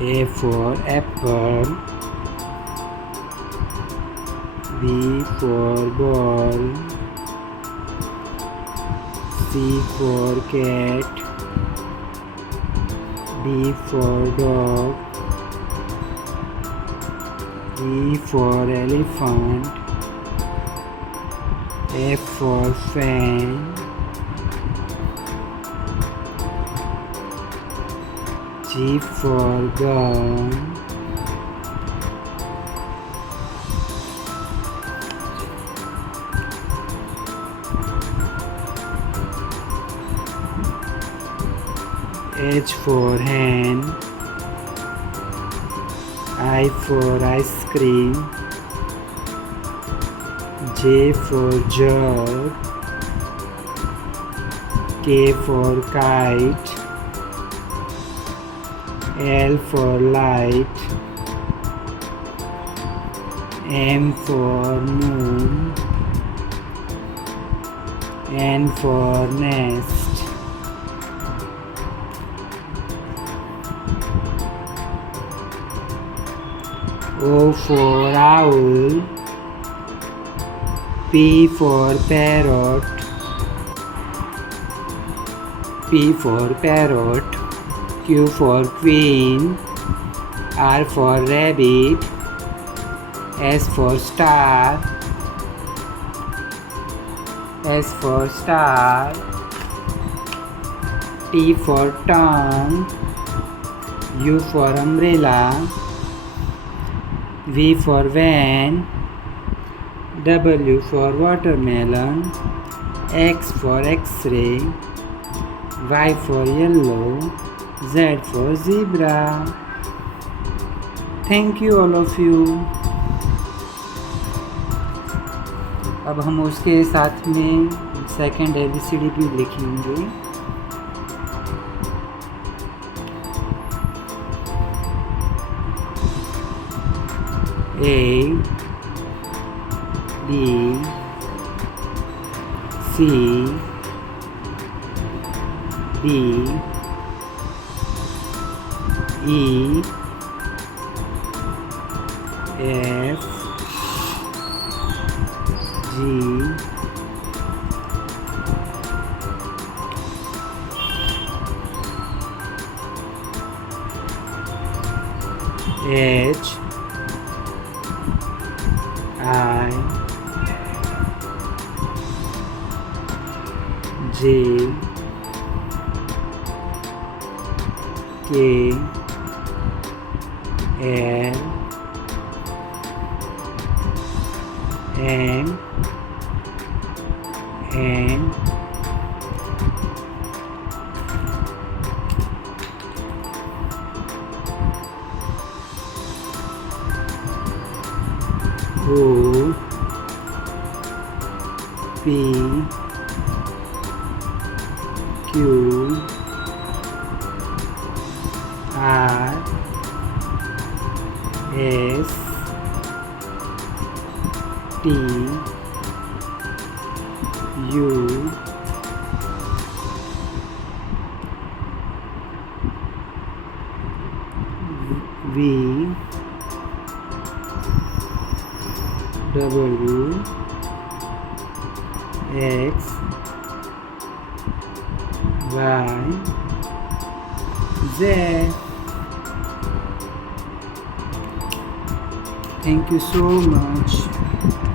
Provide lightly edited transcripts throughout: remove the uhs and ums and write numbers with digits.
A for apple. B for ball. C for cat. D for dog. E for elephant. F for fan. G for gun. H for hen. I for ice cream. J for jug. K for kite. L for light. M for moon. N for nest. O for owl. P for parrot. P for parrot. Q for queen. R for rabbit. S for star. S for star. T for tongue. U for umbrella. V for van. W for watermelon. X for X-ray. Y for yellow. Z for zebra. Thank you all of you. अब हम उसके साथ में second ABCD भी लिखेंगे. A B C D E F G H I J K L M N O P Q R S T U V W X Y Z. Thank you so much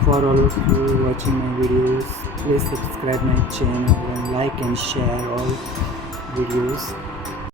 for all of you watching my videos. Please subscribe my channel and like and share all videos.